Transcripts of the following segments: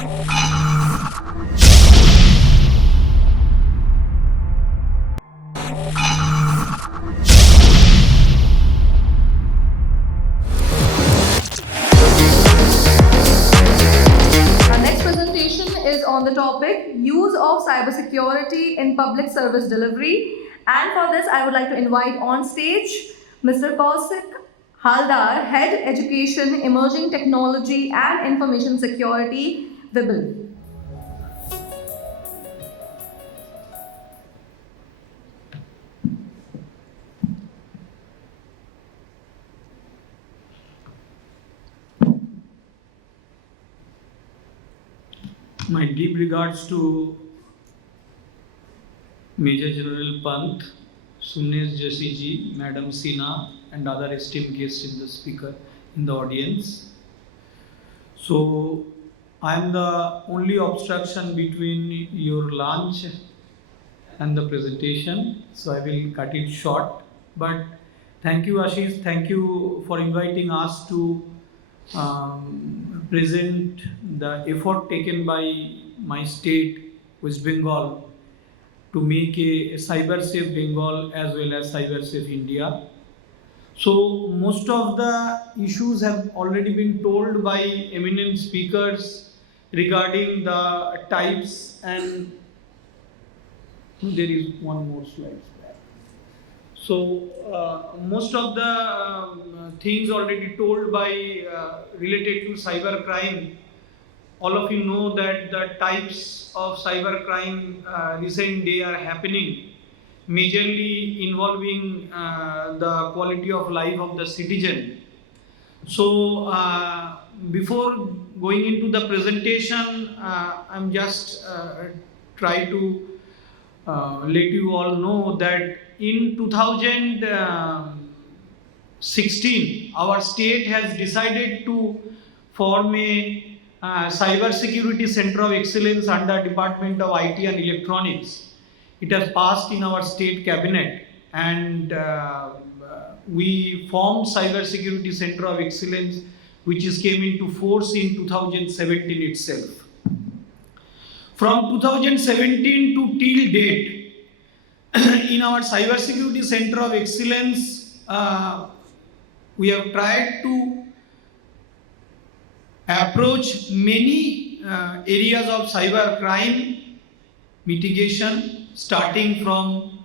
Is on the topic use of cybersecurity in public service delivery. And for this, I would like to invite on stage Mr. Kausik, Halder, Head Education, Emerging Technology and Information Security, WEBEL. My deep regards to Major General Pant, Sumnes Joshi ji, Madam Sina, and other esteemed guests in the audience. So, I am the only obstruction between your lunch and the presentation, so I will cut it short. But thank you, Ashish. Thank you for inviting us to present the effort taken by my state, West Bengal, to make a cyber safe Bengal as well as cyber safe India. So most of the issues have already been told by eminent speakers regarding the types, and there is one more slide. So most of the things already told by related to cyber crime. All of you know that the types of cyber crime recent day are happening, majorly involving the quality of life of the citizen. So before going into the presentation, I'm just try to let you all know that in 2016, our state has decided to form a cyber security center of excellence under Department of IT and Electronics. It has passed in our state cabinet, and we formed cyber security center of excellence, which came into force in 2017 itself. From 2017 to till date, in our cyber security center of excellence, we have tried to approach many areas of cyber crime mitigation, starting from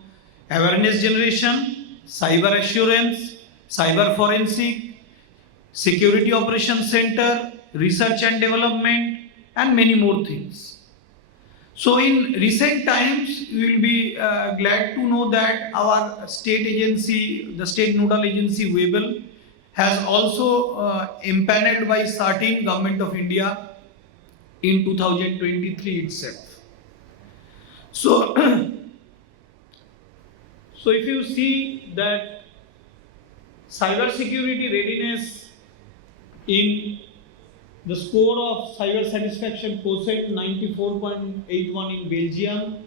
awareness generation, cyber assurance, cyber forensic, security operations center, research and development, and many more things. So in recent times, you will be glad to know that our state agency, the state nodal agency WEBEL, has also empaneled by starting Government of India in 2023 itself. So, so if you see that cyber security readiness in the score of cyber satisfaction Kausik 94.81 in Belgium,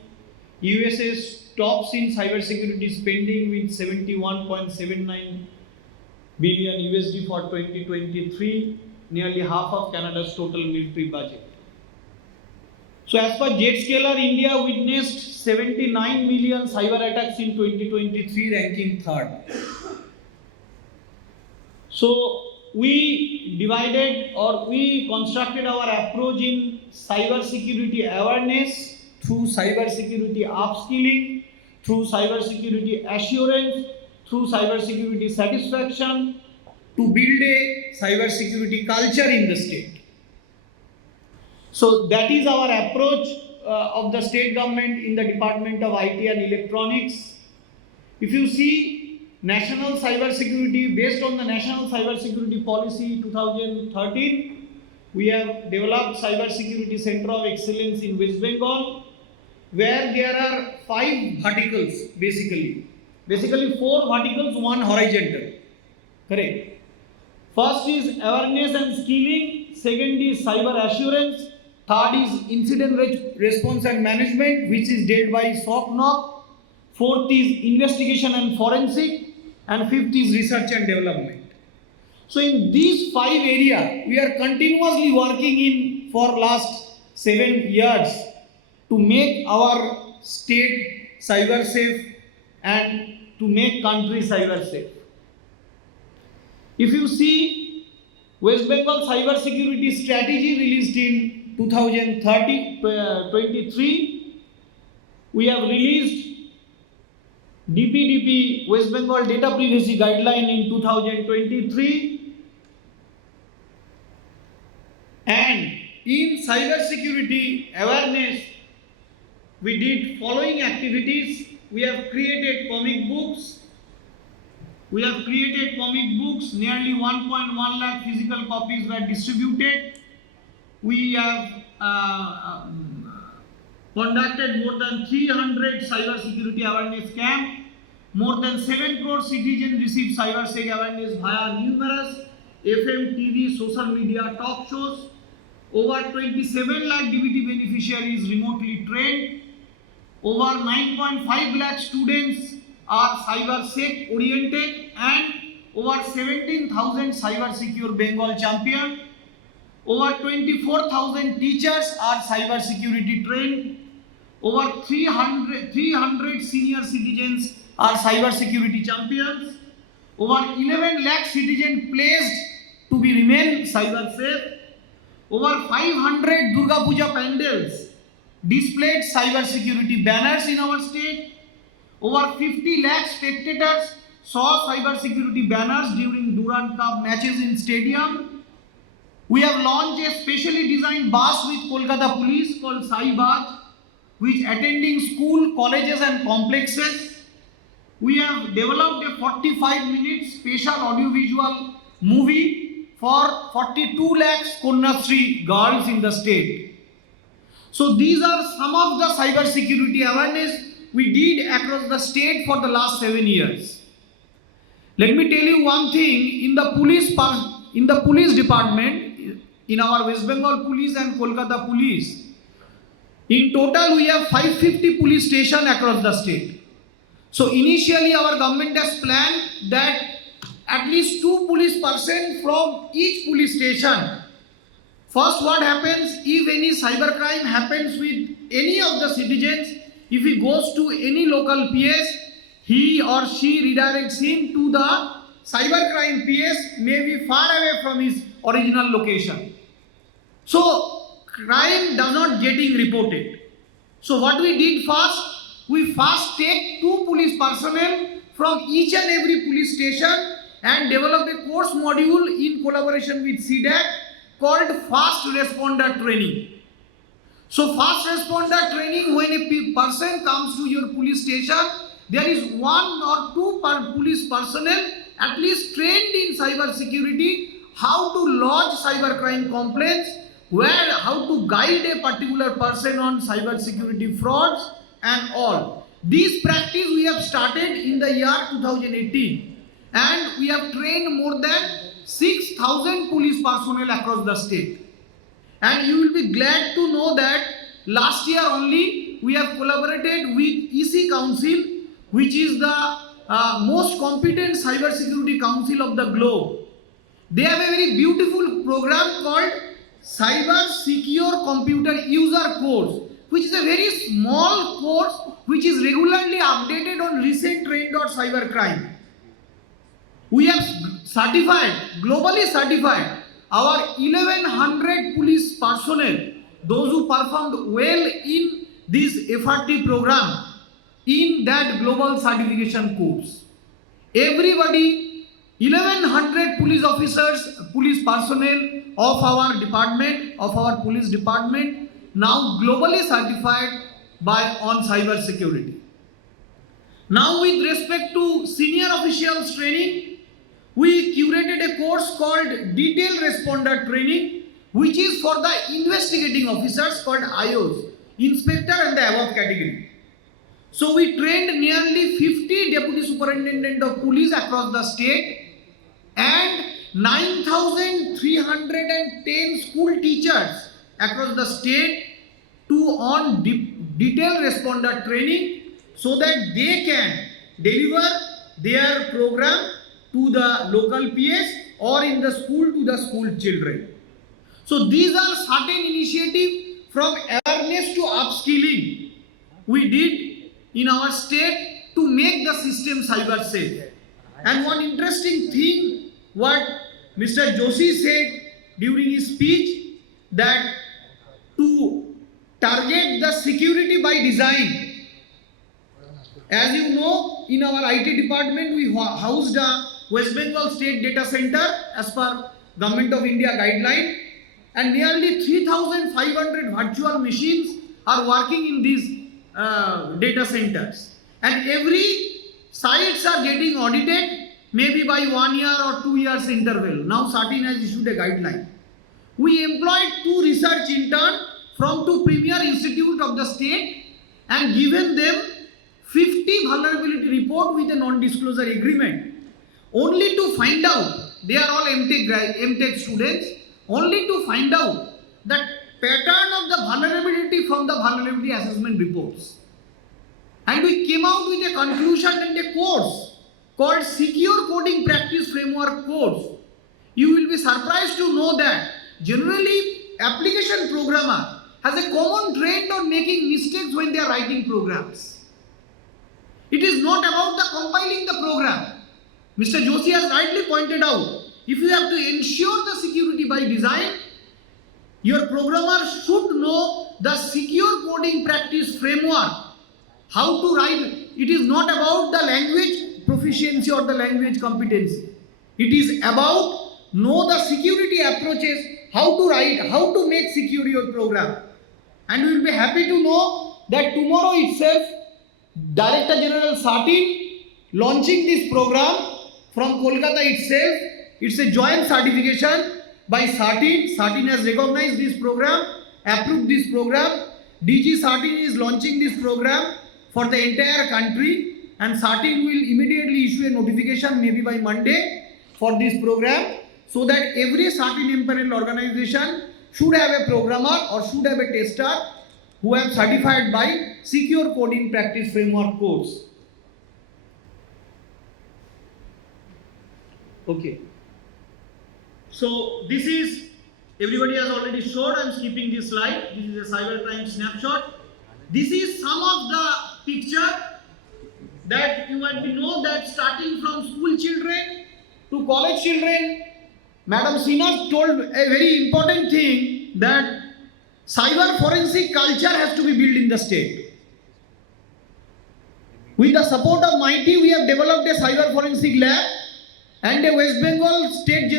USA tops in cyber security spending with 71.79 billion USD for 2023, nearly half of Canada's total military budget. So as per JetScaler, India witnessed 79 million cyber attacks in 2023, ranking third. So we divided or we constructed our approach in cyber security awareness through cyber security upskilling, through cyber security assurance, through cyber security satisfaction, to build a cyber security culture in the state. So that is our approach of the state government in the Department of IT and Electronics. If you see national cyber security, based on the National Cyber Security Policy 2013, we have developed Cyber Security Center of Excellence in West Bengal, where there are 5 verticals basically 4 verticals, 1 horizontal. Correct. First is awareness and skilling, second is cyber assurance, third is incident response and management, which is dealt by SOC NOC, fourth is investigation and forensic, and fifth is research and development. So in these 5 areas, we are continuously working in for last 7 years to make our state cyber safe and to make country cyber safe. If you see West Bengal cyber security strategy released in 2023, we have released DPDP West Bengal Data Privacy Guideline in 2023, and in cyber security awareness we did following activities. We have created comic books. Nearly 1.1 lakh physical copies were distributed. We have conducted more than 300 cyber security awareness camp. More than 7 crore citizens received cyber sec awareness via numerous FM, TV, social media, talk shows. Over 27 lakh DBT beneficiaries remotely trained. Over 9.5 lakh students are cyber sec oriented, and over 17,000 cyber secure Bengal champion. Over 24,000 teachers are cyber security trained. Over 300 senior citizens are cyber security champions. Over 11 lakh citizens placed to be remain cyber safe. Over 500 Durga Puja pandals displayed cyber security banners in our state. Over 50 lakh spectators saw cyber security banners during Durand Cup matches in stadium. We have launched a specially designed bus with Kolkata Police called Sai Baj, which attending school, colleges and complexes. We have developed a 45-minute special audiovisual movie for 42 lakhs Kanyasri girls in the state. So these are some of the cyber security awareness we did across the state for the last 7 years. Let me tell you one thing, in the police department, in our West Bengal Police and Kolkata Police, in total we have 550 police stations across the state. So initially our government has planned that at least 2 police persons from each police station. First, what happens if any cyber crime happens with any of the citizens, if he goes to any local PS, he or she redirects him to the cyber crime PS, maybe far away from his original location. So crime does not getting reported. So what we did first, we first take 2 police personnel from each and every police station and developed a course module in collaboration with CDAC called Fast Responder Training. So fast responder training, when a person comes to your police station, there is 1 or 2 police personnel at least trained in cyber security, how to lodge cyber crime complaints, how to guide a particular person on cyber security frauds and all. This practice we have started in the year 2018, and we have trained more than 6,000 police personnel across the state. And you will be glad to know that last year only we have collaborated with EC Council, which is the most competent cyber security council of the globe. They have a very beautiful program called Cyber Secure Computer User Course, which is a very small course which is regularly updated on recent trend.cybercrime. We have globally certified our 1100 police personnel, those who performed well in this FRT program, in that global certification course. Everybody, 1100 police officers, police personnel of our department, of our police department, now globally certified on cyber security. Now with respect to senior officials training, we curated a course called Detailed Responder Training, which is for the investigating officers called IOs, Inspector and the above category. So we trained nearly 50 Deputy Superintendent of Police across the state and 9,310 school teachers across the state on detailed responder training, so that they can deliver their program to the local PS or in the school to the school children. So these are certain initiatives from awareness to upskilling we did in our state to make the system cyber safe. And one interesting thing what Mr. Joshi said during his speech, that to target the security by design. As you know, in our IT department we housed a West Bengal State Data Center as per Government of India guideline, and nearly 3,500 virtual machines are working in these data centers, and every sites are getting audited maybe by 1 year or 2 years interval. Now SATIN has issued a guideline. We employed 2 research interns from 2 premier institutes of the state and given them 50 vulnerability report with a non-disclosure agreement, only to find out, they are all MTech students, only to find out that pattern of the vulnerability from the vulnerability assessment reports. And we came out with a conclusion and a course called Secure Coding Practice Framework course. You will be surprised to know that generally application programmer has a common trend on making mistakes when they are writing programs. It is not about the compiling the program. Mr. Joshi has rightly pointed out, if you have to ensure the security by design, your programmer should know the secure coding practice framework, how to write. It is not about the language proficiency or the language competency. It is about know the security approaches, how to write, how to make secure your program. And we will be happy to know that tomorrow itself, Director General SATIN launching this program from Kolkata itself. It's a joint certification by SATIN. SATIN has recognized this program, approved this program. DG SATIN is launching this program for the entire country, and SATIN will immediately issue a notification maybe by Monday for this program, so that every SATIN empaneled organization should have a programmer or should have a tester who have certified by Secure Coding Practice Framework course. Okay. So this is, everybody has already showed, I am skipping this slide. This is a cybercrime snapshot. This is some of the picture that you might know, that starting from school children to college children, Madam Sinha told a very important thing, that cyber forensic culture has to be built in the state. With the support of MIT, we have developed a cyber forensic lab and a West Bengal State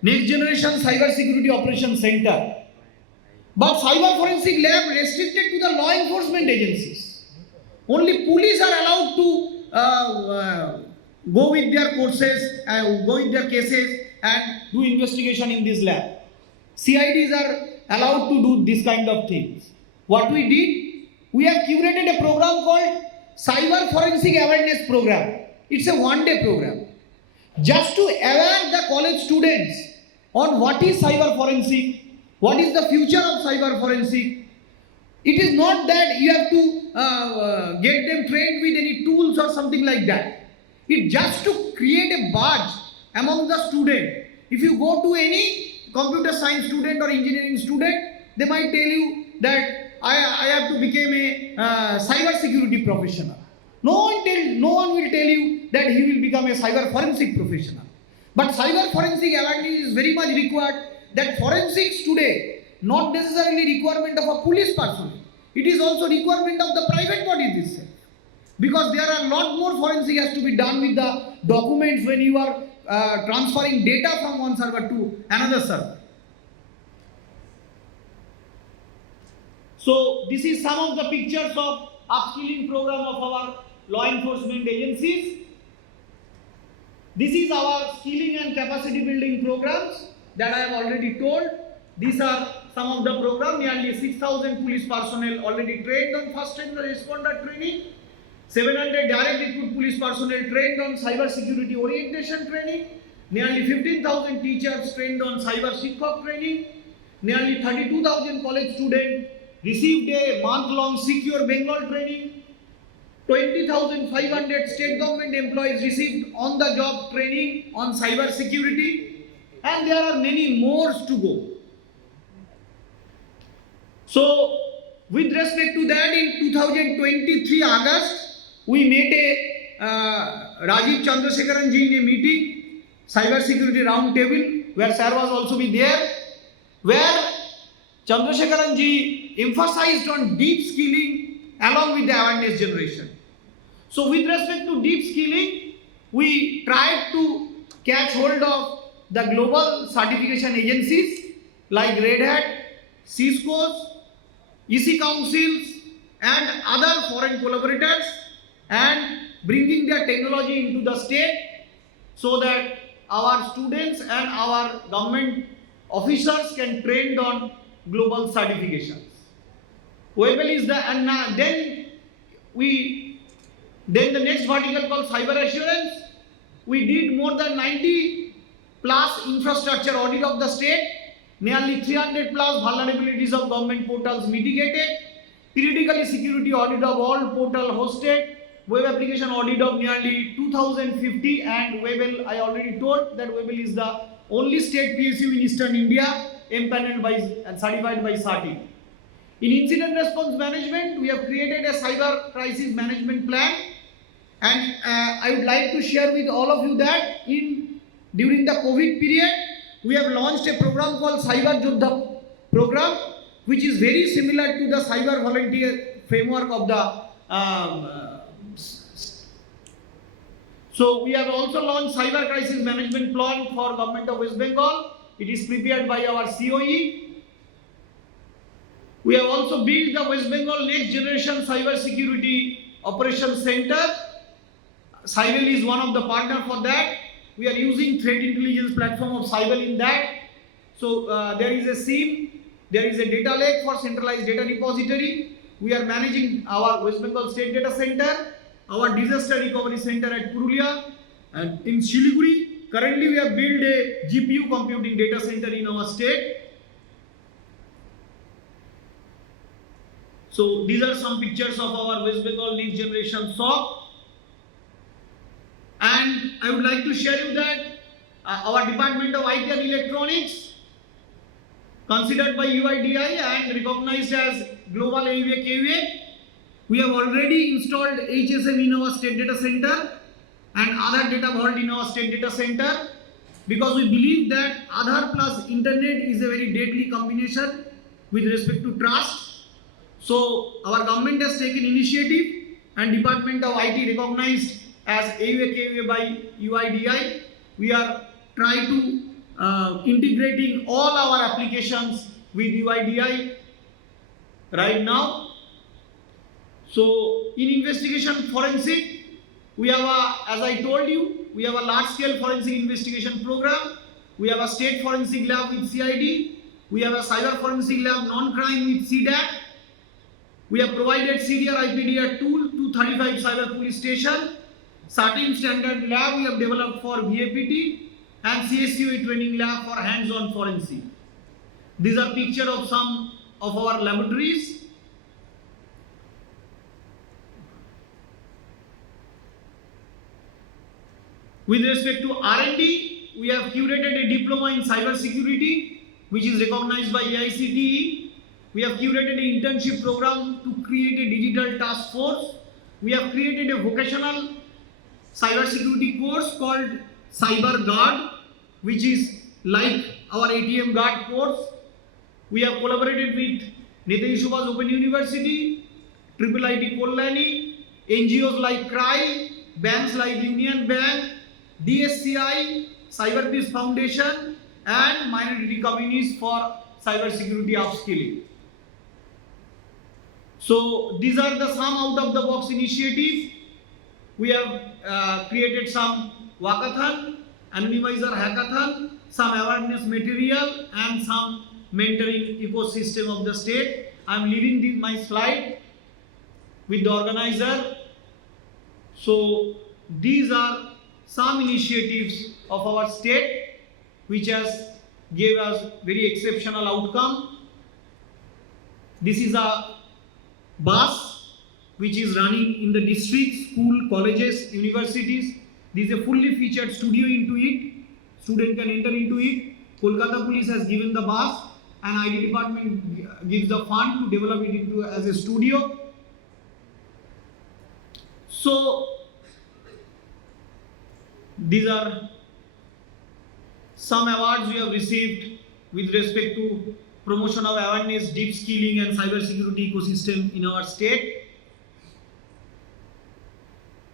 Next Generation Cyber Security Operations Center. But cyber forensic lab restricted to the law enforcement agencies. Only police are allowed to go with their courses, go with their cases and do investigation in this lab. CIDs are allowed to do this kind of things. What we did, we have curated a program called Cyber Forensic Awareness Program. It's a one-day program, just to aware the college students on what is cyber forensic, what is the future of cyber forensic. It is not that you have to get them trained with any tools or something like that. It just to create a buzz among the student. If you go to any computer science student or engineering student, they might tell you that I have to become a cyber security professional. No one will tell you that he will become a cyber forensic professional. But cyber forensic awareness is very much required, that forensics today, not necessarily requirement of a police person. It is also requirement of the private bodies itself. Because there are a lot more forensic has to be done with the documents when you are transferring data from one server to another server. So this is some of the pictures of upskilling program of our law enforcement agencies. This is our skilling and capacity building programs that I have already told. These are some of the programs. Nearly 6,000 police personnel already trained on first responder training. 700 direct recruit police personnel trained on cyber security orientation training. Nearly 15,000 teachers trained on cyber Shikhak training. Nearly 32,000 college students received a month-long secure Bengal training. 20,500 state government employees received on-the-job training on cyber security, and there are many more to go. So, with respect to that, in 2023 August, we made a Rajiv Chandrasekharan ji in a meeting, cyber security round table, where sir was also be there, where Chandrasekharan ji emphasized on deep skilling along with the awareness generation. So, with respect to deep skilling, we tried to catch hold of the global certification agencies like Red Hat, Cisco's, EC councils and other foreign collaborators and bringing their technology into the state so that our students and our government officers can train on global certifications. WEBEL is the and then the next vertical called cyber assurance. We did more than 90 plus infrastructure audit of the state. Nearly 300 plus vulnerabilities of government portals mitigated, periodically security audit of all portal hosted, web application audit of nearly 2050, and WEBEL, I already told that WEBEL is the only state PSU in Eastern India empaneled by and certified by SATI. In incident response management, we have created a cyber crisis management plan, and I would like to share with all of you that during the COVID period, we have launched a program called Cyber Jodha program, which is very similar to the cyber volunteer framework of the. So we have also launched cyber crisis management plan for Government of West Bengal. It is prepared by our COE. We have also built the West Bengal Next Generation Cyber Security Operations Center. CIBEL is one of the partners for that. We are using threat intelligence platform of CIBEL in that. So there is a SIEM, there is a data lake for centralized data repository. We are managing our West Bengal State Data Center, our Disaster Recovery Center at Purulia, and in Siliguri. Currently, we have built a GPU computing data center in our state. So these are some pictures of our West Bengal Next Generation SOC. And I would like to share you that our Department of IT and Electronics, considered by UIDI and recognized as Global AUA KUA, we have already installed HSM in our state data center and Aadhaar data vault in our state data center, because we believe that Aadhaar plus internet is a very deadly combination with respect to trust. So our government has taken initiative and Department of IT recognized as AUA KUA by UIDI. We are trying to integrating all our applications with UIDI right now. So in investigation forensic, we have as I told you, we have a large scale forensic investigation program. We have a state forensic lab with CID. We have a cyber forensic lab non-crime with CDAT. We have provided CDR IPDR tool to 35 cyber police stations. Certain standard lab we have developed for VAPT and CSUA training lab for hands-on forensic. These are pictures of some of our laboratories. With respect to R&D, we have curated a diploma in cyber security, which is recognized by AICTE. We have curated an internship program to create a digital task force. We have created a vocational cybersecurity course called Cyber Guard, which is like our ATM Guard course. We have collaborated with Netaji Subhash Open University, IIIT Kollani, NGOs like CRY, banks like Union Bank, DSCI, Cyber Peace Foundation, and minority communities for cybersecurity upskilling. So these are the some out of the box initiatives. We have created some walkathon, anonymizer hackathon, some awareness material, and some mentoring ecosystem of the state. I am leaving my slide with the organizer. So these are some initiatives of our state which has gave us very exceptional outcome. This is a bus which is running in the district, school, colleges, universities. There is a fully featured studio into it. Student can enter into it. Kolkata police has given the bus and IT department gives the fund to develop it into as a studio. So these are some awards we have received with respect to promotion of awareness, deep skilling and cyber security ecosystem in our state.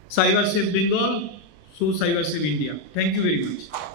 Cyber Safe Bengal, so Cyber Safe India. Thank you very much.